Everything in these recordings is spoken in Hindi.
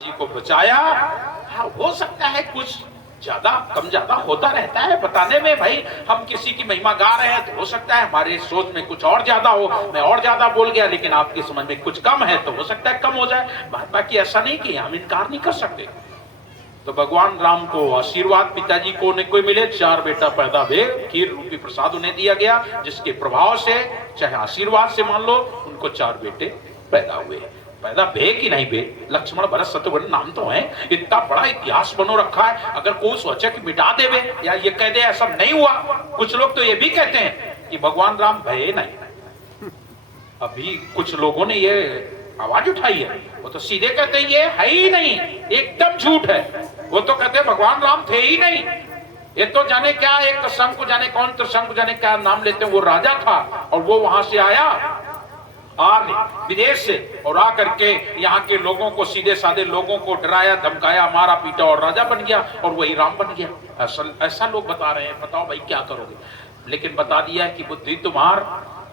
जी को बचाया। हाँ, हो सकता है कुछ ज्यादा कम ज्यादा होता रहता है बताने में। भाई हम किसी की महिमा गा रहे हैं तो हो सकता है हमारे सोच में कुछ और ज्यादा हो, मैं और ज्यादा बोल गया, लेकिन आपकी समझ में कुछ कम है तो हो सकता है कम हो जाए। बाकी ऐसा नहीं कि हम इनकार नहीं कर सकते। तो भगवान राम को आशीर्वाद पिताजी को ने कोई मिले, 4 बेटा पैदा हुए, खीर रूपी प्रसाद उन्हें दिया गया, जिसके प्रभाव से चाहे आशीर्वाद से मान लो उनको 4 बेटे पैदा हुए। पैदा भे कि नहीं भे, लक्ष्मण भरत शत्रुघ्न नाम तो है, इतना बड़ा इतिहास बनो रखा है। अगर कोई सोचे कि मिटा देवे या ये कह दे ऐसा नहीं हुआ, कुछ लोग तो ये भी कहते हैं कि भगवान राम भये नहीं। अभी कुछ लोगों ने ये आवाज उठाई है, वो तो सीधे कहते हैं ये है ही नहीं, एकदम झूठ है। वो तो कहते हैं भगवान राम थे ही नहीं। ये तो जाने क्या, एक शंख जाने कौन, तो शंख जाने क्या नाम लेते हैं, वो राजा था और वो वहां से आया आर्य विदेश से, और आकर के यहाँ के लोगों को, सीधे साधे लोगों को डराया धमकाया, मारा पीटा और राजा बन गया और वही राम बन गया। ऐसा लोग बता रहे हैं। बताओ भाई क्या करोगे। लेकिन बता दिया कि बुद्धि तुम्हार,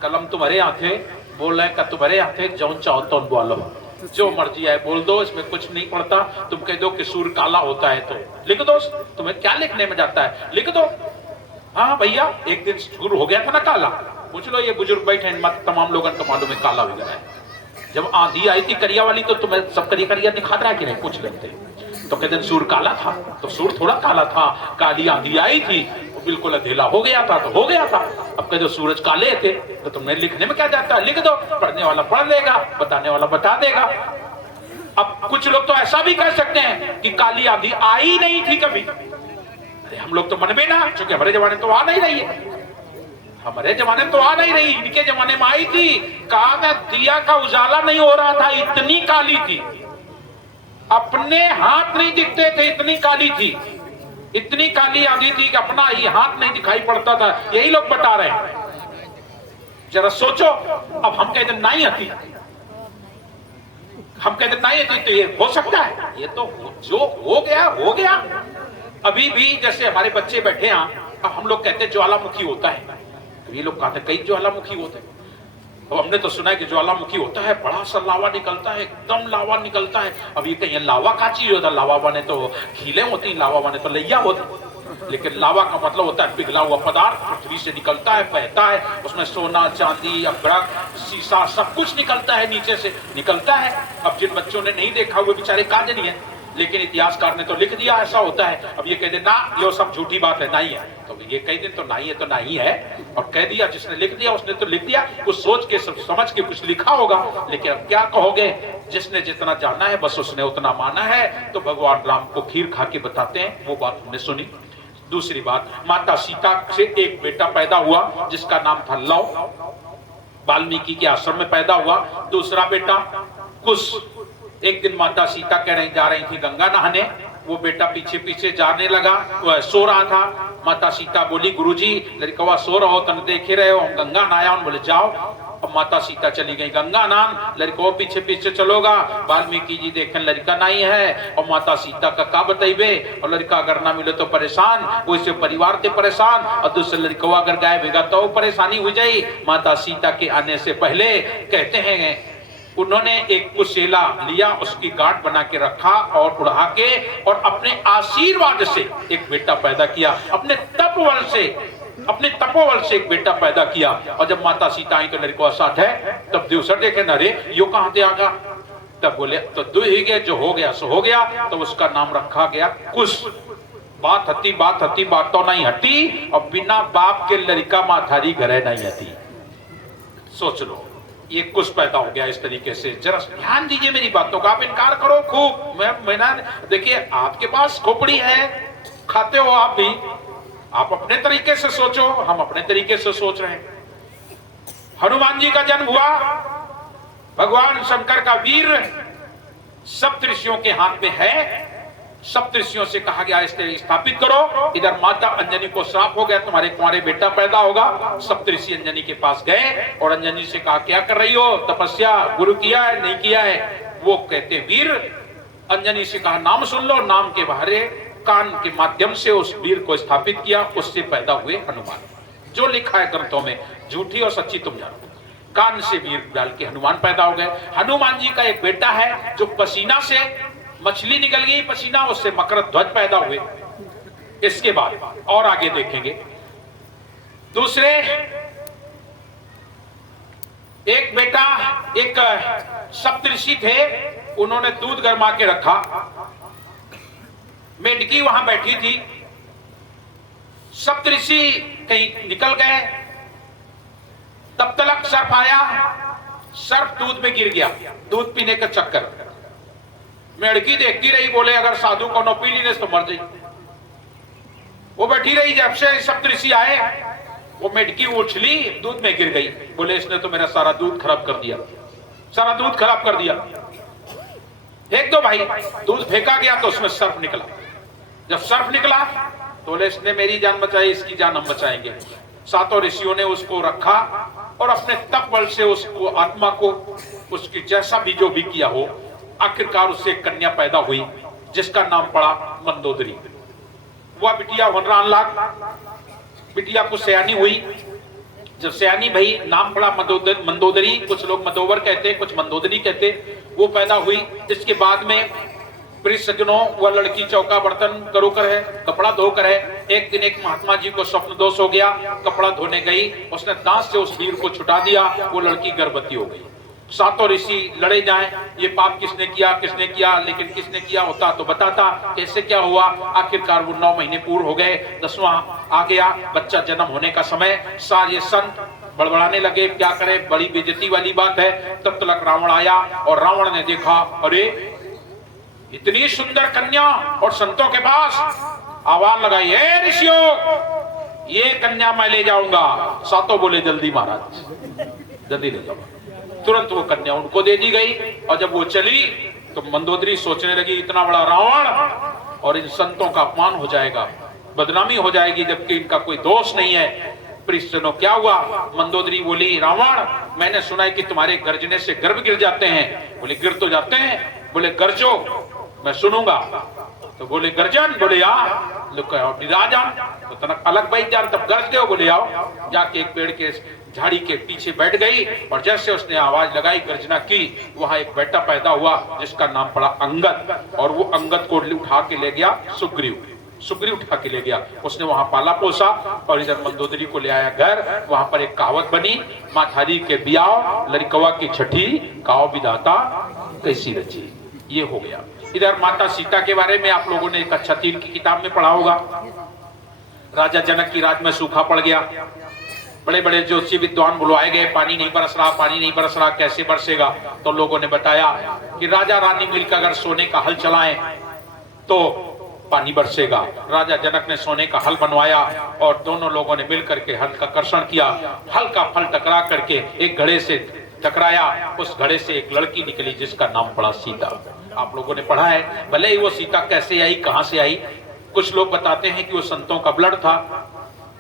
कलम तुम्हारे हाथे, बोल रहे का तुम्हारे हाथे, जो चाहो तो बोलो, जो मर्जी है बोल दो, इसमें कुछ नहीं पड़ता। तुम कह दो कि सूर्य काला होता है तो लिख दो, तुम्हें क्या लिखने में जाता है, लिख दो। हाँ भैया एक दिन सूर्य हो गया था ना काला, पूछ लो ये बुजुर्ग बैठे तमाम लोगों को मालूम है काला हो गया है। जब आंधी आई थी करिया वाली तो तुम्हें सब करिया करिया दिखा रहा है कि नहीं, पूछ लेते। तो कहते हैं सूर्य काला था, तो सूर्य थोड़ा काला था, काली आंधी आई थी, बिल्कुल अधेला हो गया था तो हो गया था। अब कह दो सूरज काले थे तो तुमने लिखने में क्या जाता है, लिख दो, पढ़ने वाला पढ़ लेगा, बताने वाला बता देगा। अब कुछ लोग तो ऐसा भी कह सकते हैं कि काली आंधी आई नहीं थी कभी। अरे हम लोग तो मन में ना, क्योंकि हमारे जमाने तो आ नहीं रही है, हमारे जमाने तो आ नहीं रही, इनके जमाने में आई थी। कहा मैं दिया का उजाला नहीं हो रहा था, इतनी काली थी, अपने हाथ नहीं दिखते थे, इतनी काली थी, इतनी काली आंधी थी कि अपना ही हाथ नहीं दिखाई पड़ता था। यही लोग बता रहे हैं। जरा सोचो, अब हम कहते नहीं आती, हम कहते नहीं आती, तो ये हो सकता है, ये तो जो हो गया हो गया। अभी भी जैसे हमारे बच्चे बैठे हैं, अब हम लोग कहते ज्वालामुखी होता है, ये लोग कहते कई ज्वालामुखी होते हैं। अब हमने तो सुना है कि ज्वालामुखी होता है, बड़ा सा लावा निकलता है, एकदम लावा निकलता है। अब ये कहीं लावा का चीज होता है, लावा बने तो खीले होती, लावा बने तो लैया होती, लेकिन लावा का मतलब होता है पिघला हुआ पदार्थ, पृथ्वी से निकलता है, बहता है, उसमें सोना चांदी अभ्रक शीशा सब कुछ निकलता है, नीचे से निकलता है। अब जिन बच्चों ने नहीं देखा हुए बेचारे काज नहीं है, लेकिन इतिहासकार ने तो लिख दिया ऐसा होता है। अब ये कह दे ना ये सब झूठी बात है, नहीं है, तो ये कह दे तो नहीं है तो नहीं है, और कह दिया जिसने लिख दिया उसने तो लिख दिया, कुछ सोच के समझ के कुछ लिखा होगा। लेकिन अब क्या कहोगे, जिसने जितना जाना है बस उसने उतना माना है। तो भगवान राम को खीर खा के बताते हैं, वो बात हमने सुनी। दूसरी बात, माता सीता से एक बेटा पैदा हुआ जिसका नाम था लव, वाल्मीकि के आश्रम में पैदा हुआ। दूसरा बेटा कुश। एक दिन माता सीता जा रही थी गंगा नहाने, वो बेटा पीछे पीछे जाने लगा, वो सो रहा था। माता सीता बोली गुरुजी लड़का सो रहा हो, तन देखे रहे हो, हम गंगा नहाया। बोले जाओ। अब माता सीता चली गई गंगा नहान, लड़को पीछे पीछे चलोगा। वाल्मीकि जी देखें लड़का नहीं है, और माता सीता का बताइबे, और लड़का अगर ना मिले तो परेशान, वैसे परिवार से परेशान, और दूसरे लड़को अगर गायब होगा तो परेशानी हो जाए। माता सीता के आने से पहले कहते हैं उन्होंने एक कुशेला लिया, उसकी गांठ बना के रखा और उड़ा के, और अपने आशीर्वाद से एक बेटा पैदा किया, अपने तपबल से, अपने तपोबल से एक बेटा पैदा किया। और जब माता सीता आई तो लड़को साथ है, तब दूसरा देखे नरे यो कहां से आ गया, तब बोले तो दू ही गया, जो हो गया सो हो गया, तो उसका नाम रखा गया कुश। बात हती बात तो नहीं हटी, और बिना बाप के लड़का माथारी घरे नहीं हती। सोच लो, ये कुछ पैदा हो गया इस तरीके से। जरा ध्यान दीजिए मेरी बातों का, आप इनकार करो खूब, मैं देखिए आपके पास खोपड़ी है, खाते हो आप भी, आप अपने तरीके से सोचो, हम अपने तरीके से सोच रहे हैं। हनुमान जी का जन्म हुआ, भगवान शंकर का वीर सप्तऋषियों के हाथ में है। सप्तऋषियों से कहा गया इसे स्थापित करो। इधर माता अंजनी को श्राप हो गया, तुम्हारे कुंवारे बेटा पैदा होगा। सप्तऋषि अंजनी के पास गए और अंजनी से कहा क्या कर रही हो, तपस्या गुरु किया है नहीं किया है। वो कहते वीर, अंजनी से कहा नाम सुन लो, नाम के बाहरे कान के माध्यम से उस वीर को स्थापित किया, उससे पैदा हुए हनुमान। जो लिखा है ग्रंथों में, झूठी और सच्ची तुम जानो। कान से वीर डाल के हनुमान पैदा हो गए। हनुमान जी का एक बेटा है जो पसीना से मछली निकल गई पसीना, उससे मकर ध्वज पैदा हुए। इसके बाद और आगे देखेंगे, दूसरे एक बेटा, एक सप्तऋषि थे, उन्होंने दूध गर्मा के रखा, मेढकी वहां बैठी थी, सप्तऋषि कहीं निकल गए, तब तक सर्प आया, सर्प दूध में गिर गया, दूध पीने का चक्कर। मेढकी देखती रही, बोले अगर साधु को न पी ली तो मर जाए। वो बैठी रही, जब से सप्तऋषि आए वो मेढकी उछली, दूध में गिर गई। बोले इसने तो मेरा सारा दूध खराब कर दिया, सारा दूध खराब कर दिया। फेंक दो भाई। दूध फेंका गया तो उसमें सर्प निकला। जब सर्प निकला तो बोले इसने मेरी जान बचाई, इसकी जान हम बचाएंगे। सातों ऋषियों ने उसको रखा और अपने तप बल से उसको, आत्मा को, उसकी जैसा भी जो भी किया हो, आखिरकार उससे एक कन्या पैदा हुई जिसका नाम पड़ा मंदोदरी। वह बिटिया वनरान लाग, बिटिया को सयानी हुई। जब सयानी भई, नाम पड़ा मंदोदरी, कुछ लोग मंदोवर कहते, कुछ मंदोदरी कहते, वो पैदा हुई। इसके बाद में प्रिय सज्जनों, वह लड़की चौका बर्तन करो कर है, कपड़ा धो कर है। एक दिन एक महात्मा जी को स्वप्न दोष हो गया, कपड़ा धोने गई, उसने दांत से उस वीर को छुटा दिया, वो लड़की गर्भवती हो गई। सातों ऋषि लड़े जाएं, ये पाप किसने किया, लेकिन किसने किया होता तो बताता, कैसे क्या हुआ। आखिरकार वो 9 महीने पूर्ण हो गए, 10वां आ गया, बच्चा जन्म होने का समय। सारे संत बड़बड़ाने लगे, क्या करें, बड़ी बेइज्जती वाली बात है। तब तक रावण आया और रावण ने देखा, अरे इतनी सुंदर कन्या और संतों के पास, आवाज लगाई, हे ऋषियों ये कन्या मैं ले जाऊंगा। सातों बोले जल्दी महाराज, जल्दी ले जाओ। तुरंत वो कन्या उनको दे दी गई। और जब वो चली तो मंदोदरी सोचने लगी, इतना बड़ा रावण और इन संतों का अपमान हो जाएगा, बदनामी हो जाएगी, जबकि इनका कोई दोष नहीं है। प्रियजनों क्या हुआ? मंदोदरी बोली, रावण मैंने सुना है कि तुम्हारे गर्जने से गर्भ गिर जाते हैं। बोले गिर तो जाते हैं। बोले गर्जो, मैं सुनूंगा। तो बोले गर्जन, बोले राजन तो तनक अलग बैठ जान, तब गर्ज दो। बोले आओ। जाके एक पेड़ के झाड़ी के पीछे बैठ गई और जैसे उसने आवाज लगाई, गर्जना की, वहां एक बेटा पैदा हुआ जिसका नाम पड़ा अंगद। और वो अंगद को उठा के ले गया सुग्रीव, सुग्रीव उठा के ले गया। उसने वहां पाला पोसा और इधर मंदोदरी को ले आया घर। वहां पर एक कहावत बनी, माथारी के बियाव लड़कवा की छठी, काव विधाता कैसी रची। ये हो गया। इधर माता सीता के बारे में आप लोगों ने कक्षा 3 की किताब में पढ़ा होगा। राजा जनक की राज में सूखा पड़ गया, बड़े बड़े ज्योतिषी विद्वान बुलवाए गए, पानी नहीं बरस रहा, पानी नहीं बरस रहा, कैसे बरसेगा। तो लोगों ने बताया कि राजा रानी मिलकर अगर सोने का हल चलाएं तो पानी बरसेगा। राजा जनक ने सोने का हल बनवाया और दोनों लोगों ने मिलकर के हल का कर्षण किया। हल का फल टकरा करके एक घड़े से टकराया, उस घड़े से एक लड़की निकली जिसका नाम पड़ा सीता। आप लोगों ने पढ़ा है। भले ही वो सीता कैसे आई, कहां से आई, कुछ लोग बताते हैं कि वो संतों का ब्लड था,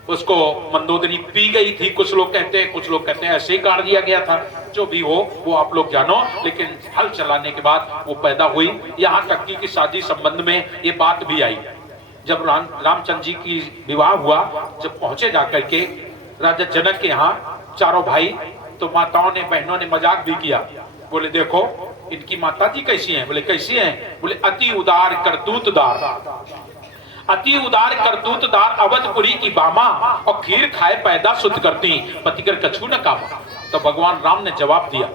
उसको मंदोदरी पी गई थी, कुछ लोग कहते हैं, कुछ लोग कहते हैं ऐसे ही काट दिया गया था। जो भी हो वो आप लोग जानो, लेकिन हल चलाने के बाद वो पैदा हुई। यहाँ तक कि शादी संबंध में ये बात भी आई। जब रामचंद्र जी की विवाह हुआ, जब पहुंचे जाकर के राजा जनक के यहाँ चारों भाई, तो माताओं ने, बहनों ने मजाक भी किया। बोले देखो इनकी माता जी कैसी हैं। बोले कैसी हैं? बोले अति उदार करतूतदार, अति उदार करतूतदार, अवधपुरी की बामा, और खीर खाए पैदा शुद्ध करती, पति कर कछू न कामा। तो भगवान राम ने जवाब दिया,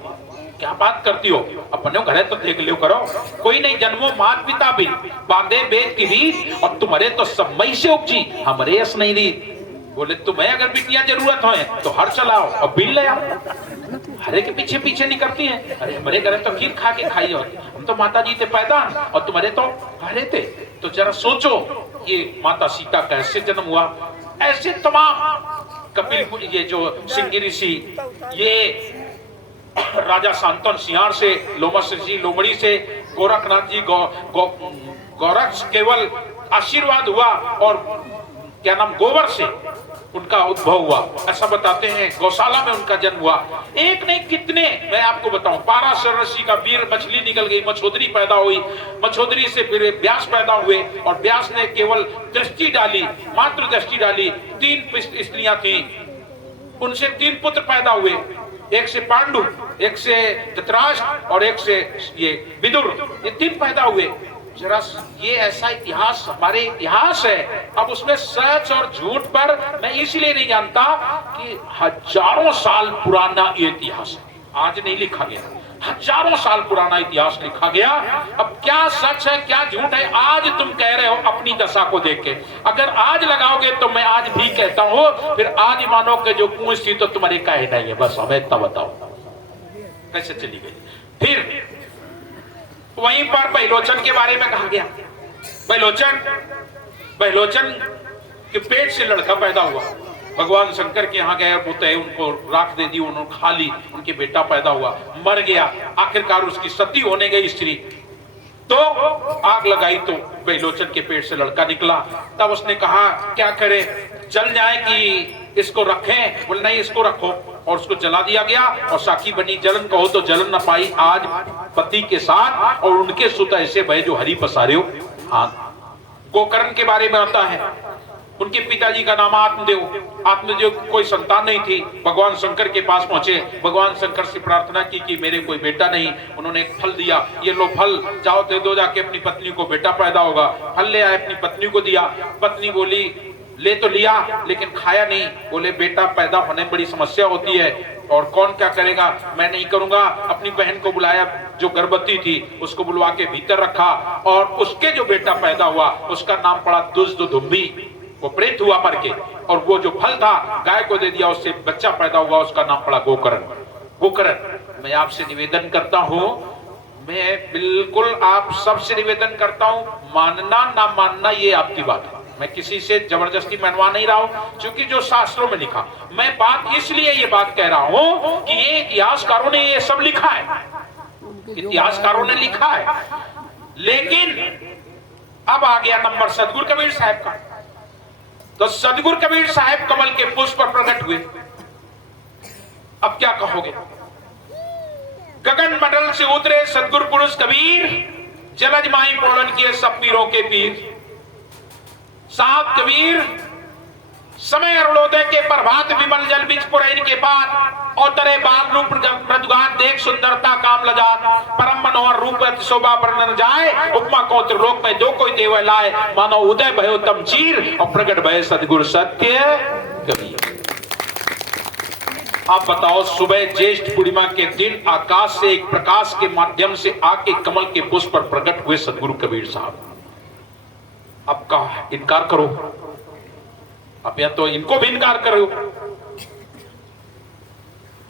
क्या बात करती हो, अपने घरे तो देख लियो करो, कोई नहीं जन्मो मात पिता भी बांधे बेद की रीत, और तुम्हारे तो सब मई से उपजी, हमारे यस नहीं रीत। बोले तुम्हें अगर बिटियां जरूरत हो तो हर चलाओ और बिल ले आओ, हरे के पीछे पीछे नहीं करती हैं। अरे हमारे घर तो खीर खा के खाई होती, हम तो माता जी थे पैदा और तुम्हारे तो हरे थे। तो जरा सोचो ये माता सीता का कैसे जन्म हुआ। ऐसे तमाम कपिल, ये जो सिंह ऋषि, ये राजा शांतन सिंहार से, लोमस ऋषि लोमड़ी से, गोरखनाथ जी गोरक्ष केवल आशीर्वाद हुआ और क्या नाम गोबर से उनका उद्भव हुआ, ऐसा बताते हैं। गौशाला में उनका जन्म हुआ। एक नहीं कितने मैं आपको बताऊं, पाराशर ऋषि का वीर मछली निकल गई, मछोदरी पैदा हुई, मछोदरी से फिर व्यास पैदा हुए और व्यास ने केवल दृष्टि डाली, मात्र दृष्टि डाली। 3 स्त्रियां थी, उनसे 3 पुत्र पैदा हुए, एक से पांडु, एक से धृतराष्ट्र और एक से ये विदुर, ये 3 पैदा हुए। जरा ये ऐसा इतिहास हमारे इतिहास है। अब उसमें सच और झूठ पर मैं इसलिए नहीं जानता कि हजारों साल पुराना ये इतिहास है, आज नहीं लिखा गया, हजारों साल पुराना इतिहास लिखा गया। अब क्या सच है क्या झूठ है आज तुम कह रहे हो अपनी दशा को देख के। अगर आज लगाओगे तो मैं आज भी कहता हूं, फिर आज ही मानो कि जो पूछ थी तो तुम्हारे कहे नहीं है, बस हमें इतना बताओ कैसे चली गई। फिर वहीं पर बहलोचन के बारे में कहा गया। बहलोचन के पेट से लड़का पैदा हुआ, भगवान शंकर के यहाँ गए, बोते उनको राख दे दी, उन्होंने खा ली, उनके बेटा पैदा हुआ, मर गया। आखिरकार उसकी सती होने गई स्त्री, तो आग लगाई तो बहलोचन के पेट से लड़का निकला। तब उसने कहा क्या करे, जल जाए कि इसको रखें? बोले नहीं, इसको रखो, और उसको जला दिया गया। और साखी बनी जलन कहो तो जलन न पाई आज पति के साथ, और उनके सुत ऐसे भय जो हरि पसारे हो। हाँ, गोकर्ण के बारे में आता है, उनके पिताजी का नाम आत्मदेव। आत्मदेव कोई संतान नहीं थी, भगवान शंकर के पास पहुंचे, भगवान शंकर से प्रार्थना की कि मेरे कोई बेटा नहीं। उन्होंने एक फल दिया, ये लो फल, जाओ दे दो जाके अपनी पत्नी को, बेटा पैदा होगा। फल ले आए, अपनी पत्नी को दिया। पत्नी बोली ले तो लिया लेकिन खाया नहीं। बोले बेटा पैदा होने में बड़ी समस्या होती है और कौन क्या करेगा, मैं नहीं करूंगा। अपनी बहन को बुलाया जो गर्भवती थी, उसको बुलवा के भीतर रखा, और उसके जो बेटा पैदा हुआ उसका नाम पड़ा दुष्टदुम्भी। वो प्रेत हुआ मर के, और वो जो फल था गाय को दे दिया, उससे बच्चा पैदा हुआ, उसका नाम पड़ा गोकर्ण। मैं आपसे निवेदन करता हूं, मैं बिल्कुल आप सबसे निवेदन करता हूं, मानना ना मानना ये आपकी बात है, मैं किसी से जबरदस्ती मनवा नहीं रहा हूं, क्योंकि जो शास्त्रों में लिखा, मैं बात इसलिए ये बात कह रहा हूं कि ये इतिहासकारों ने ये सब लिखा है, इतिहासकारों ने लिखा है। लेकिन अब आ गया नंबर सदगुरु कबीर साहब का। तो सदगुरु कबीर साहब कमल के पुष्प पर प्रकट हुए। अब क्या कहोगे, गगन मंडल से उतरे सदगुरु पुरुष कबीर, जलज माई पूर्ण किए सब पीरों के पीर। साहब कबीर समय अरुणोदय के प्रभात विमल जल बीच पुरैन के पार, औतरे बाल रूप मृदुगात देख सुंदरता काम लजात, परम मनोहर रूप अति शोभा वर्णन जाए, उपमा को त्रिलोक में जो कोई देव लाए, मानो उदय भयो तम चीर और प्रगट भय सदगुरु सत्य कबीर। आप बताओ, सुबह ज्येष्ठ पूर्णिमा के दिन आकाश से एक प्रकाश के माध्यम से आके कमल के पुष्प पर प्रकट हुए सदगुरु कबीर साहब। अब का इनकार करो, अब या तो इनको भी इनकार करो,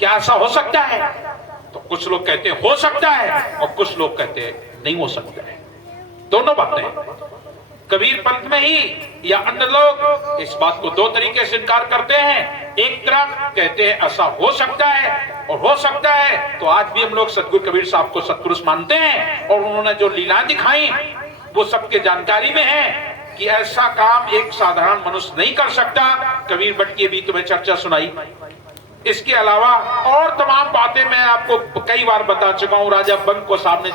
क्या ऐसा हो सकता है? तो कुछ लोग कहते हैं हो सकता है, और कुछ लोग कहते हैं नहीं हो सकता है। दोनों बातें, कबीर पंथ में ही या अन्य लोग इस बात को दो तरीके से इनकार करते हैं। एक तरफ कहते हैं ऐसा हो सकता है, और हो सकता है तो आज भी हम लोग सदगुरु कबीर साहब को सत्पुरुष मानते हैं, और उन्होंने जो लीलाएं दिखाई वो सबके जानकारी में है कि ऐसा काम एक साधारण मनुष्य नहीं कर सकता। कबीर भट्ट की भी तुम्हें चर्चा सुनाई। इसके अलावा और तमाम बातें मैं आपको कई बार बता चुका हूं। राजा बंग को सामने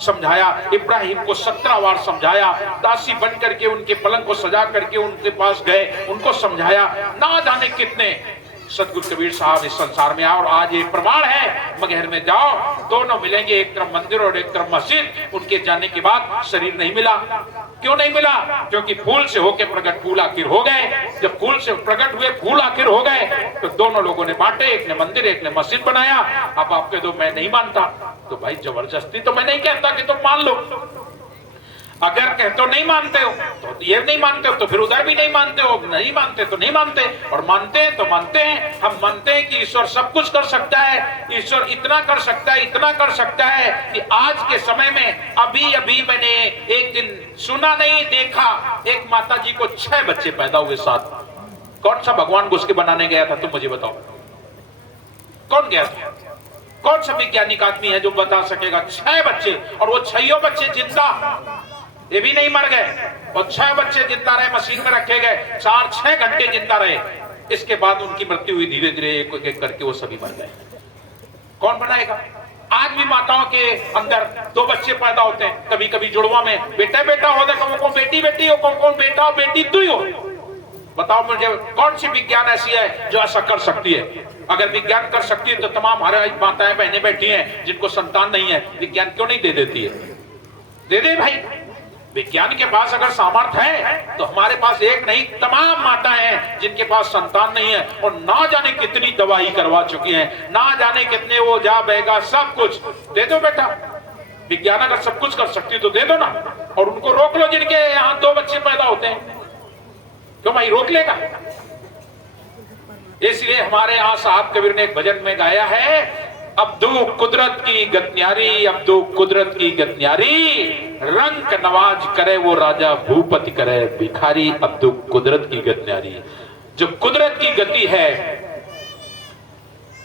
समझाया, इब्राहिम को 17 बार समझाया, दासी बन करके उनके पलंग को सजा करके उनके पास गए, उनको समझाया, ना जाने कितने सदगुरु कबीर साहब इस संसार में आए। और आज एक प्रमाण है, मगहर में जाओ दोनों मिलेंगे, एक तरफ मंदिर और एक तरफ मस्जिद। उनके जाने के बाद शरीर नहीं मिला। क्यों नहीं मिला? क्योंकि फूल से होके प्रकट फूल आखिर हो गए। जब फूल से प्रकट हुए फूल आखिर हो गए तो दोनों लोगों ने बांटे, एक ने मंदिर एक ने मस्जिद बनाया। अब आप कह दो मैं नहीं मानता, तो भाई जबरदस्ती तो मैं नहीं कहता कि तुम मान लो। अगर कहते हो नहीं मानते हो तो ये नहीं मानते हो, तो फिर उधर भी नहीं मानते हो, नहीं मानते तो नहीं मानते, और मानते हैं तो मानते हैं। हम मानते हैं कि ईश्वर सब कुछ कर सकता है, ईश्वर इतना कर सकता है, इतना कर सकता है कि आज के समय में अभी अभी मैंने एक दिन सुना नहीं देखा, एक माता जी को 6 बच्चे पैदा हुए साथ। कौन सा भगवान को उसके बनाने गया था, तुम मुझे बताओ, कौन गया था? कौन सा वैज्ञानिक आदमी है जो बता सकेगा? 6 बच्चे, और वो 6 बच्चे जिंदा, ये भी नहीं मर गए, और 6 बच्चे जिंदा रहे, मशीन में रखे गए, 4-6 घंटे जिंदा रहे। इसके बाद उनकी मृत्यु हुई, धीरे धीरे एक एक करके वो सभी मर गए। कौन बनाएगा? आज भी माताओं के अंदर 2 बच्चे पैदा होते हैं, कभी कभी जुड़वा में बेटा बेटा होता है, कौन बेटी बेटी हो, कौन बेटा हो बेटी तू ही हो। बताओ मुझे कौन सी विज्ञान ऐसी है जो ऐसा कर सकती है? अगर विज्ञान कर सकती है तो तमाम हमारे माताएं बहनें बैठी हैं जिनको संतान नहीं है, विज्ञान क्यों नहीं दे देती है? दे दे भाई, विज्ञान के पास अगर सामर्थ्य है तो हमारे पास एक नहीं तमाम माताएं हैं जिनके पास संतान नहीं है और ना जाने कितनी दवाई करवा चुकी हैं, ना जाने कितने वो जा बहेगा, सब कुछ दे दो बेटा। विज्ञान अगर सब कुछ कर सकती तो दे दो ना, और उनको रोक लो जिनके यहां 2 बच्चे पैदा होते हैं, क्यों भाई रोक लेगा? इसलिए हमारे यहां साहब कबीर ने एक भजन में गाया है, अब्दू कुदरत की गतन्यारी, अब्दू कुदरत की गतन्यारी, रंग नवाज करे वो राजा भूपति करे भिखारी, अब्दू कुदरत की गतन्यारी। जो कुदरत की गति है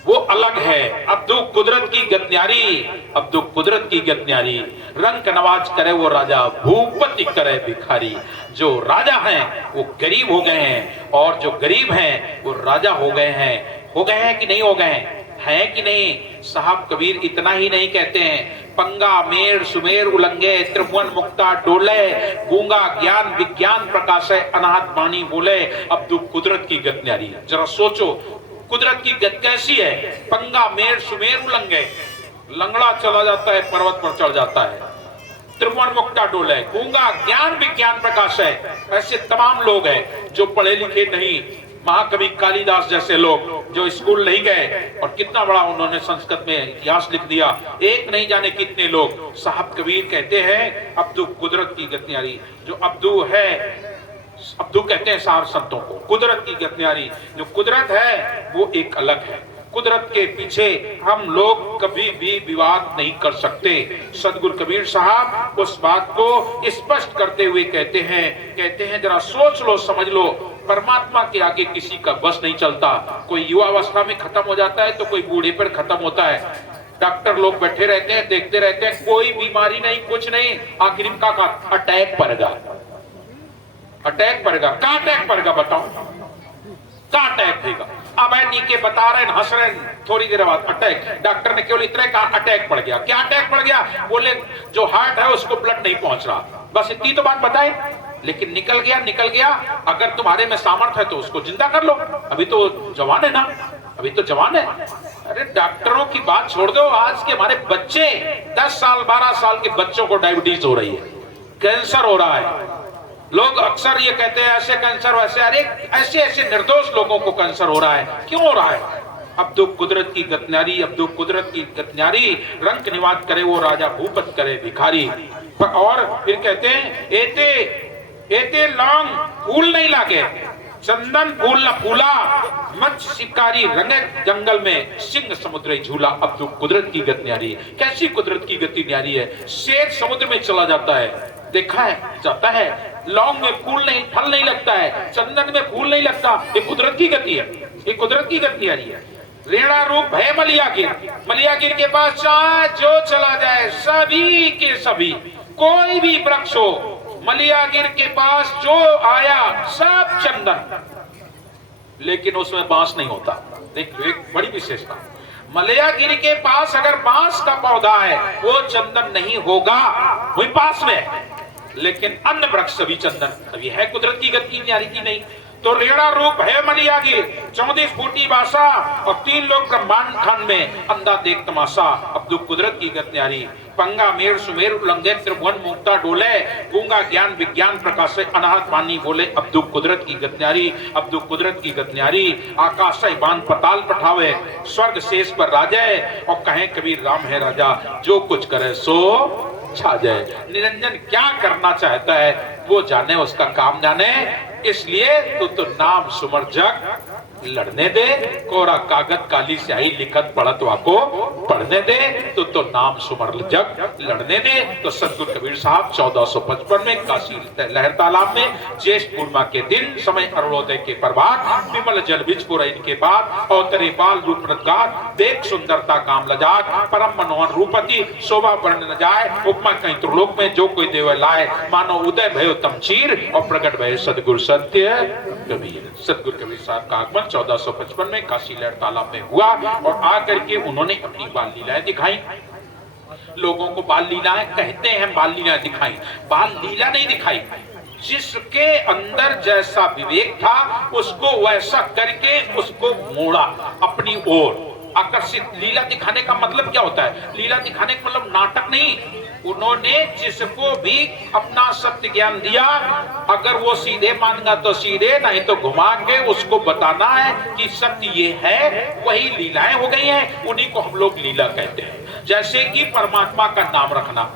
वो अलग है। अब्दू कुदरत की गतन्यारी, अब्दू कुदरत की गतन्यारी, रंग नवाज करे वो राजा भूपति करे भिखारी। जो राजा हैं वो गरीब हो गए हैं और जो गरीब हैं वो राजा हो गए हैं कि नहीं हो गए हैं कि नहीं? साहब कबीर इतना ही नहीं कहते हैं, पंगा मेर सुमेर उलंगे, त्रिभुवन मुक्ता डोले, गूंगा ज्ञान विज्ञान प्रकाशे, अनाहत वाणी बोले, अब्दू कुदरत की गत न्यारी। जरा सोचो कुदरत की गत कैसी है? पंगा मेर सुमेर उलंगे, लंगड़ा चला जाता है, पर्वत पर चढ़ जाता है, त्रिभुवन मुक्ता डोले, गूंगा ज्ञान विज्ञान प्रकाश है। ऐसे तमाम लोग हैं जो पढ़े लिखे नहीं, महाकवि कालिदास जैसे लोग जो स्कूल नहीं गए और कितना बड़ा उन्होंने संस्कृत में इतिहास लिख दिया, एक नहीं जाने कितने लोग। साहब कबीर कहते हैं अब्दू कुदरत की गतन्यारी। जो अब्दू है, अब्दू कहते हैं साहब संतों को, कुदरत की गतन्यारी। जो कुदरत है वो एक अलग है। कुदरत के पीछे हम लोग कभी भी विवाद नहीं कर सकते। सदगुरु कबीर साहब उस बात को स्पष्ट करते हुए कहते हैं जरा सोच लो समझ लो, परमात्मा के आगे किसी का बस नहीं चलता। कोई युवावस्था में खत्म हो जाता है तो कोई बूढ़े पर खत्म होता है। डॉक्टर लोग बैठे रहते हैं, देखते रहते हैं, कोई बीमारी नहीं, कुछ नहीं, आखिर का अटैक पड़ेगा, अटैक पड़ेगा। कहां अटैक पड़ेगा बताओ, कहां अटैक देगा? अब नीचे बता रहे हैं, हंस रहे हैं, थोड़ी देर बाद अटैक। डॉक्टर ने केवल इतना कहा अटैक पड़ गया। क्या अटैक पड़ गया? बोले जो हार्ट है उसको ब्लड नहीं पहुंच रहा, बस इतनी तो बात बताए। लेकिन निकल गया। अगर तुम्हारे में सामर्थ्य है तो उसको जिंदा कर लो, अभी तो जवान है ना, अभी तो जवान है। अरे डॉक्टरों की बात छोड़ दो, आज के हमारे बच्चे 10 साल 12 साल के बच्चों को डायबिटीज हो रही है, कैंसर हो रहा है। लोग अक्सर ये कहते हैं ऐसे कैंसर वैसे, अरे ऐसे निर्दोष लोगों को कैंसर हो रहा है, क्यों हो रहा है? अब्दू कुदरत की गतन्यारी, अब्दू कुदरत की गतन्यारी, रंग निवाज करे वो राजा भूपत करे भिखारी। और फिर कहते हैं एते लौंग फूल नहीं लागे, चंदन फूल न फूला, मत्स्य शिकारी रंगे जंगल में, सिंह समुद्र झूला, अब्दू कुदरत की गतन्यारी। कैसी कुदरत की गति न्यारी है? शेर समुद्र में चला जाता है, देखा है, जाता है। लौंग में फूल नहीं, फल नहीं लगता है, चंदन में फूल नहीं लगता, ये कुदरत की गति है, ये कुदरत की गति न्यारी है। रेणा रूप है मलियागिर के पास चाहे जो चला जाए, सभी के सभी, कोई भी वृक्ष हो, मलियागिर के पास जो आया सब चंदन, लेकिन उसमें बांस नहीं होता। देखिए एक बड़ी विशेषता, मलियागिर के पास अगर बांस का पौधा है वो चंदन नहीं होगा, वही पास में है, लेकिन अन्य वृक्ष सभी चंदन। सभी है कुदरत की गति न्यारी की नहीं? तो रेणा रूप है मलियागिर, 14 फूटी भाषा और 3 लोग ब्रह्मांड खान में, अंधा देख तमाशा, अब्दू कुदरत की गत न्यारी। पंगा मेर सुमेर उलंगे, त्रिभुवन मुक्ता डोले, गूंगा ज्ञान विज्ञान प्रकाशे, अनाहत वाणी बोले, अब्दू कुदरत की गत न्यारी, अब्दू कुदरत की गत न्यारी। आकाश बांध पताल पठावे, स्वर्ग शेष पर राजे, और कहें कबीर राम है राजा, जो कुछ करे सो छा जाए। निरंजन क्या करना चाहता है वो जाने, उसका काम जाने, इसलिए तो नाम सुमर जग लड़ने दे, कोरा कागज काली स्याही लिखत पढ़त वाको पढ़ने दे, तो नाम सुमर जग लड़ने दे। तो सदगुरु कबीर साहब 1455 में काशी लहर तालाब में ज्येष्ठ पूर्णिमा के दिन समय अरुणोदय के प्रभात, विमल जल बिच पुरैन के बाद, अवतरे बाल रूप नगात, देख सुंदरता काम लजात, परम मनोहर रूपति शोभा वर्ण न जाए, उपमा कहीं त्रिलोक में जो कोई देव लाए, मानो उदय भयो तमचीर और प्रगट भय सदगुरु सत्य कबीर। सदगुरु कबीर साहब का आगमन 1455 में काशी लहर तालाब में हुआ और आकर के उन्होंने अपनी बाल लीलाएं दिखाई। लोगों को बाल लीलाएं कहते हैं, बाल लीलाएं दिखाई, बाल लीला नहीं दिखाई। जिसके अंदर जैसा विवेक था उसको वैसा करके उसको मोड़ा अपनी ओर, आकर्षित। लीला दिखाने का मतलब क्या होता है? लीला दिखाने का मतलब नाटक नहीं, उन्होंने जिसको भी अपना सत्य ज्ञान दिया, अगर वो सीधे मानेगा तो सीधे, नहीं तो घुमा के उसको बताना है कि सत्य ये है, वही लीलाएं हो गई हैं, उन्हीं को हम लोग लीला कहते हैं। जैसे कि परमात्मा का नाम रखना,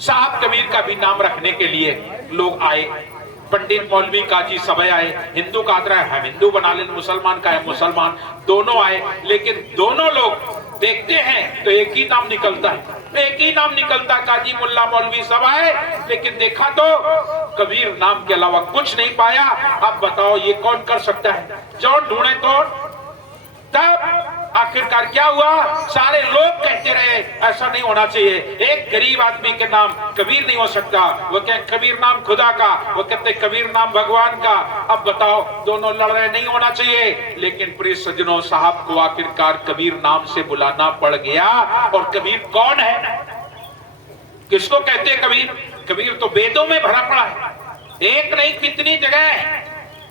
साहब कबीर का भी नाम रखने के लिए लोग आए, पंडित मौलवी काजी सब आए, हिंदू का आदरा है हिंदू बना ले, मुसलमान का है मुसलमान, दोनों आए, लेकिन दोनों लोग देखते हैं तो एक ही नाम निकलता है, एक ही नाम निकलता है, काजी मुल्ला मौलवी सब आए, लेकिन देखा तो कबीर नाम के अलावा कुछ नहीं पाया। अब बताओ ये कौन कर सकता है? जो ढूंढे तो तब आखिरकार क्या हुआ, सारे लोग कहते रहे ऐसा नहीं होना चाहिए, एक गरीब आदमी के नाम कबीर नहीं हो सकता, वो कहते कबीर नाम खुदा का, वो कहते कबीर नाम भगवान का। अब बताओ दोनों लड़ रहे, नहीं होना चाहिए, लेकिन प्रिय सज्जनों साहब को आखिरकार कबीर नाम से बुलाना पड़ गया। और कबीर कौन है, किसको कहते हैं कबीर? कबीर तो वेदों में भरा पड़ा है, एक नहीं कितनी जगह है।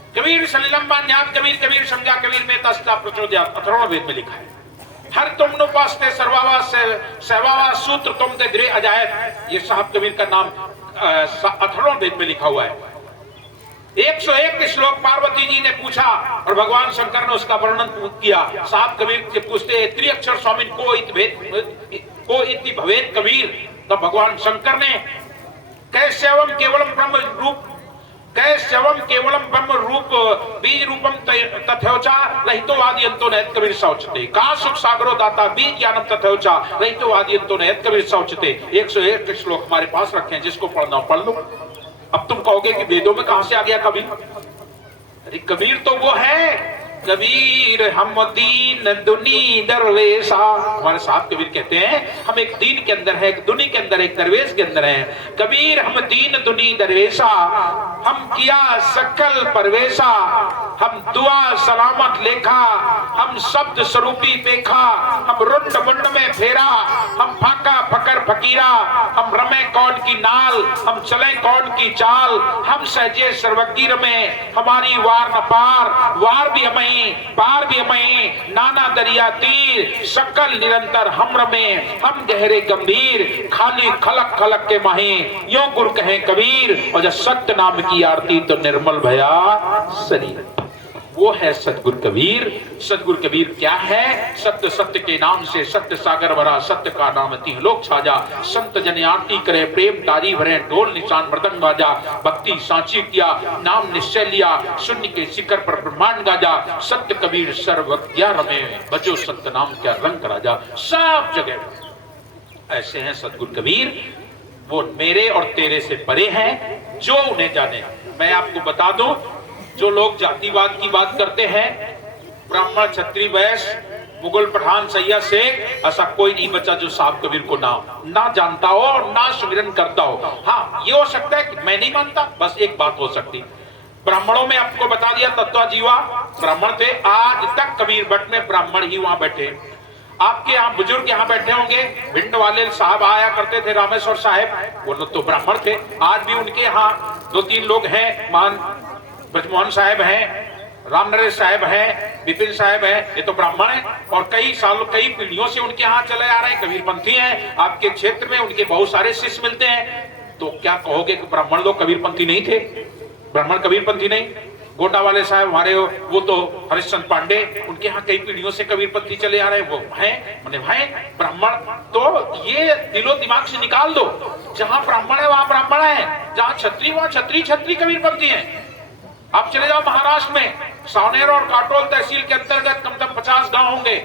कबीर सलिलंबा न्यात कबीर, कबीर समझा कबीर में तस्ता प्रचोदयात, अथर्वण वेद में लिखा है। हर तुम नुपास्ते सर्वावा सहवावा सूत्र तुम ते गृह अजायत, ये साहब कबीर का नाम अथर्वण वेद में लिखा हुआ है। 101 श्लोक पार्वती जी ने पूछा और भगवान शंकर ने उसका वर्णन किया। साहब कबीर से पूछते त्रिअक्षर स्वामी को इति भवेद कबीर, तो भगवान शंकर ने कैसवम केवलम ब्रह्म रूप, कैसवम केवलम ब्रह्म रूप बीज रूपम तथोचा रहितो आदियंतो नयत कबीर सौचते, का सुख सागरो दाता बीज ज्ञानम तथोचा रहितो आदियंतो नयत कबीर सौचते। 101 श्लोक हमारे पास रखे हैं, जिसको पढ़ना पढ़ लो। अब तुम कहोगे कि वेदों में कहां से आ गया कबीर? अरे कबीर तो वो है, कबीर हम दीन दुनी दरवेशा। हमारे साहब कबीर कहते हैं हम एक दीन के अंदर है, एक दुनी के अंदर, एक दरवेश के अंदर है। कबीर हम दीन दुनी दरवेशा, हम किया सकल परवेशा, हम दुआ सलामत लेखा, हम शब्द स्वरूपी देखा, हम रुंड मुंड में फेरा, हम फाका फकर फकीरा, हम रमे कौन की नाल, हम चले कौन की चाल, हम सहजे सर्वज्ञ में, हमारी वार न पार, वार भी हमें पार भी हमें, नाना दरिया तीर सकल निरंतर हम रमे, हम गहरे गंभीर खाली खलक खलक के माहे, यो गुरु कहे कबीर, और जब सत्य नाम की आरती तो निर्मल भया शरीर। वो है सतगुरु कबीर। सतगुरु कबीर क्या है? सत्य सत्य के नाम से सत्य सागर भरा, सत्य का नाम तीन लोक छाजा, संत जन आरती करे प्रेम तारी भरे, ढोल निशान मृदंग बाजा, भक्ति सांची किया नाम निश्चय लिया, शून्य के शिखर पर ब्रह्मांड गाजा, सत्य कबीर सर्वज्ञ रमे, बजो सत्य नाम क्या रंग राजा। सब जगह ऐसे हैं सतगुरु कबीर, वो मेरे और तेरे से परे हैं, जो उन्हें जाने। मैं आपको बता दूं, जो लोग जातिवाद की बात करते हैं, ब्राह्मण क्षत्रिय वैश्य मुगल पठान सैयद शेख, ऐसा कोई नहीं बचा जो साहब कबीर को ना जानता हो और ना सुमिरन करता हो। हाँ ये हो सकता है कि मैं नहीं मानता, बस एक बात हो सकती। ब्राह्मणों में आपको बता दिया तत्वा जीवा ब्राह्मण थे, आज तक कबीर भट्ट में ब्राह्मण ही वहां बैठे। आपके यहाँ बुजुर्ग यहाँ बैठे होंगे, भिंड वाले साहब आया करते थे, रामेश्वर साहब, वो लोग तो ब्राह्मण थे। आज भी उनके यहाँ 2-3 लोग हैं, मान ब्रजमोहन साहब हैं, राम नरेश साहब हैं, विपिन साहब हैं, ये तो ब्राह्मण हैं और कई सालों कई पीढ़ियों से उनके यहाँ चले आ रहे हैं, कबीरपंथी हैं। आपके क्षेत्र में उनके बहुत सारे शिष्य मिलते हैं, तो क्या कहोगे कि ब्राह्मण लोग कबीरपंथी नहीं थे? ब्राह्मण कबीरपंथी नहीं। गोटा वाले साहब हमारे, वो तो हरिश्चंद्र पांडे, उनके यहाँ कई पीढ़ियों से कबीरपंथी चले आ रहे हैं, वो हैं माने हैं ब्राह्मण। तो ये दिलो दिमाग से निकाल दो, जहां ब्राह्मण है वहां ब्राह्मण है, जहां क्षत्रिय वहां क्षत्रिय कबीरपंथी है। आप चले जाओ महाराष्ट्र में, सावनेर और काटोल तहसील के अंतर्गत कम से कम 50 गांव होंगे,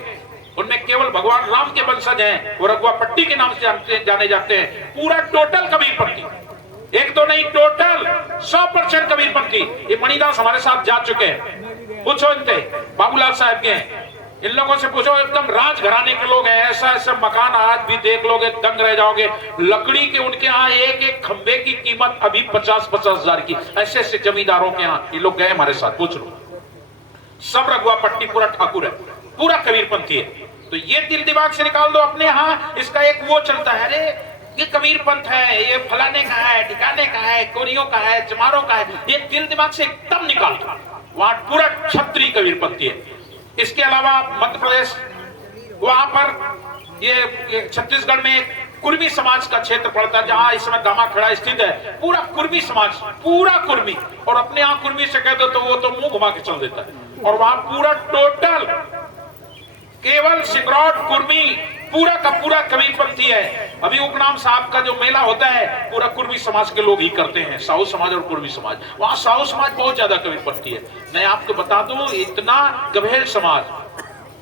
उनमें केवल भगवान राम के वंशज हैं, वो रघुआ पट्टी के नाम से जाने जाते हैं। पूरा टोटल कबीरपंथी, एक तो नहीं टोटल 100% कबीरपंथी। ये मणिदास हमारे साथ जा चुके हैं, पूछो इनसे, बाबूलाल साहब के हैं, इन लोगों से पूछो, एकदम राजघराने के लोग हैं। ऐसा ऐसा मकान आज भी देख लोगे दंग रह जाओगे। लकड़ी के उनके यहाँ एक एक खंबे की कीमत अभी 50-50 हजार की, ऐसे ऐसे जमींदारों के यहाँ ये लोग गए हमारे साथ, पूछ लो। सब रघुआ पट्टी पूरा ठाकुर है, पूरा कबीरपंथी है। तो ये दिल दिमाग से निकाल दो अपने यहाँ। इसका एक वो चलता है, अरे ये कबीर पंथ है, ये फलाने का है, ठिकाने का है, कोरियों का है, चमारों का है, ये दिल दिमाग से एकदम निकाल दो। वहां पूरा क्षत्रिय कबीरपंथी है। इसके अलावा मध्य प्रदेश, वहां पर ये छत्तीसगढ़ में कुर्मी समाज का क्षेत्र पड़ता है, जहां इस समय गामाखेड़ा स्थित है। पूरा कुर्मी समाज, पूरा कुर्मी। और अपने यहाँ कुर्मी से कह दो तो वो तो मुंह घुमा के चल देता है। और वहां पूरा टोटल केवल सिकरौट कुर्मी पूरा का पूरा कबीरपंथी है। अभी उपनाम साहब का जो मेला होता है पूरा कुर्मी समाज के लोग ही करते हैं, साहू समाज और कुर्मी समाज। वहां साहू समाज बहुत ज्यादा कबीरपंथी है। मैं आपको बता दूं, इतना गभेल समाज,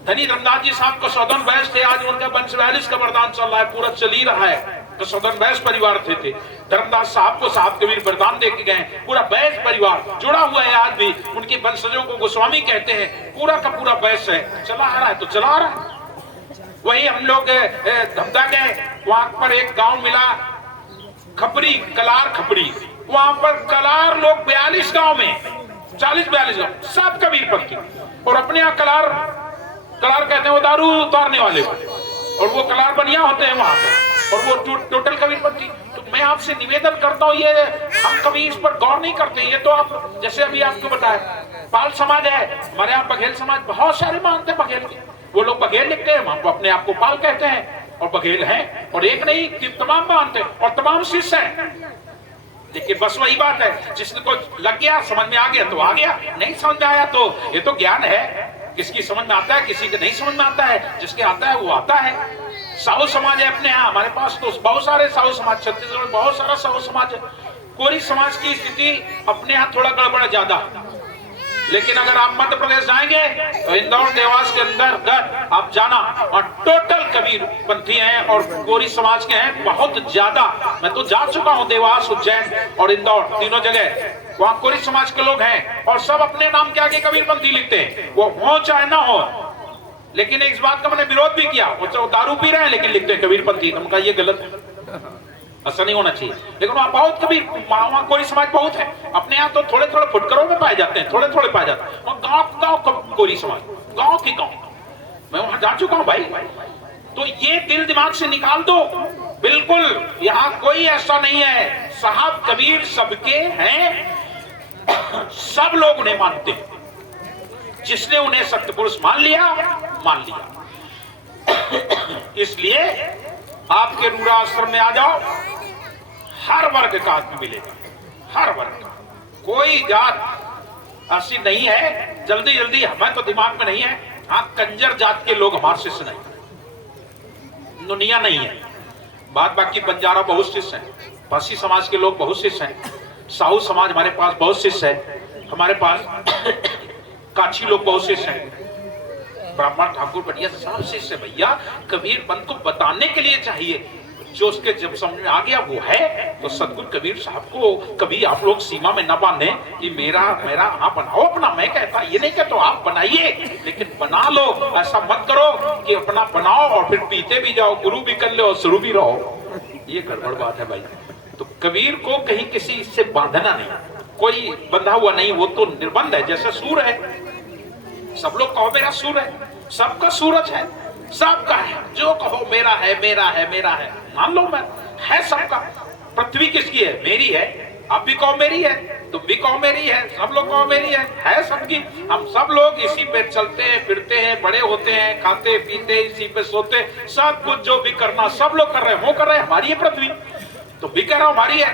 धनी धर्मदास जी साहब को सौदन बैस थे, आज उनका 45 का वरदान चल रहा है, पूरा चल ही रहा है। तो सौदन बैस परिवार थे धर्मदास साहब को साहब कबीर वरदान दे के गए। पूरा बैस परिवार जुड़ा हुआ है, आज भी उनके वंशजों को गोस्वामी कहते हैं। पूरा का पूरा बैस है, चला आ रहा है तो चला आ रहा है। वही हम लोग धमदा गए, वहां पर एक गांव मिला खपरी, कलार खपरी। वहां पर कलार लोग 42 गांव में, 40-42 गांव सब कबीरपंथी। और अपने यहाँ कलार कहते हैं वो दारू उतारने वाले, और वो कलार बनिया होते हैं वहां पर, और वो टोटल कबीरपंथी। तो मैं आपसे निवेदन करता हूँ, ये हम कभी इस पर गौर नहीं करते। ये तो आप जैसे अभी आपको बताया पाल समाज है, हमारे यहाँ बघेल समाज बहुत सारे मानते हैं बघेल के। वो लोग बघेल लिखते हैं, हम अपने आप को पाल कहते हैं और बघेल हैं। और एक नहीं, तमाम मानते हैं और तमाम शिष्य हैं। देखिए बस वही बात है, जिसको लग गया, समझ में आ गया तो आ गया, नहीं समझ में आया तो ये तो ज्ञान है। किसकी समझ में आता है, किसी को नहीं समझ में आता है, जिसके आता है वो आता है। साहू समाज है अपने यहाँ, हमारे पास तो बहुत सारे साहू समाज, छत्तीसगढ़ में बहुत सारा साहू समाज है। कोरी समाज की स्थिति अपने यहाँ थोड़ा गड़बड़ ज्यादा, लेकिन अगर आप मध्य प्रदेश जाएंगे तो इंदौर देवास के अंदर आप जाना, और टोटल कबीर पंथी हैं और कोरी समाज के हैं बहुत ज्यादा। मैं तो जा चुका हूं देवास, उज्जैन और इंदौर, तीनों जगह वहां कोरी समाज के लोग हैं। और सब अपने नाम के आगे कबीर पंथी लिखते हैं, वो हो चाहे ना हो। लेकिन इस बात का मैंने विरोध भी किया, वो दारू पी रहे हैं लेकिन लिखते हैं कबीर पंथी। उनका ये गलत है, ऐसा नहीं होना चाहिए। लेकिन वहाँ बहुत कबीर, वहाँ कोरी समाज बहुत है। अपने यहाँ तो थोड़े थोड़े फुटकरों में पाए जाते हैं, थोड़े थोड़े पाए जाते हैं। और गांव कोरी समाज, गांव की गांव, मैं वहां जा चुका हूं भाई। तो ये दिल दिमाग से निकाल दो, बिल्कुल यहाँ कोई ऐसा नहीं है। साहब कबीर सबके हैं, सब लोग उन्हें मानते हैं। जिसने उन्हें सत्पुरुष मान लिया, मान लिया। इसलिए आपके रूरा आश्रम में आ जाओ, हर वर्ग का आदमी मिलेगा, हर वर्ग का। कोई जात ऐसी नहीं है जल्दी जल्दी, हमें तो दिमाग में नहीं है। हाँ, कंजर जात के लोग हमारे शिष्य नहीं, दुनिया नहीं है बात। बाकी बंजारा बहुत शिष्य है, पासी समाज के लोग बहुत शिष्य हैं, साहू समाज हमारे पास बहुत शिष्य है, हमारे पास काछी लोग बहुत शिष्य हैं, ब्राह्मण ठाकुर बढ़िया सब शिष्य। भैया कबीर पंथ को बताने के लिए चाहिए, जो उसके जब समझ में आ गया वो है। तो सदगुरु कबीर साहब को कभी आप लोग सीमा में न बांधे कि मेरा मेरा। हाँ बनाओ अपना, मैं कहता ये नहीं कहता आप बनाइए, लेकिन बना लो। ऐसा मत करो कि अपना बनाओ और फिर पीते भी जाओ, गुरु भी कर लो और शुरू भी रहो, ये गड़बड़ बात है भाई। तो कबीर को कहीं किसी से बांधना नहीं, कोई बंधा हुआ नहीं, वो तो निर्बंध है। जैसे सूर्य है, सब लोग कहो मेरा सूर्य है, सबका सूरज है, सबका है। जो कहो मेरा है, मेरा है, मेरा है, मान लो मैं है सबका। पृथ्वी किसकी है? मेरी है। आप भी कहो मेरी है, तुम भी कहो मेरी है, सब लोग कहो मेरी है सबकी। हम सब लोग इसी पे चलते हैं, फिरते हैं, बड़े होते हैं, खाते पीते, इसी पे सोते, सब कुछ जो भी करना सब लोग कर रहे हैं, वो कर रहे हैं। हमारी है पृथ्वी, तो भी कह रहा हूं हमारी है।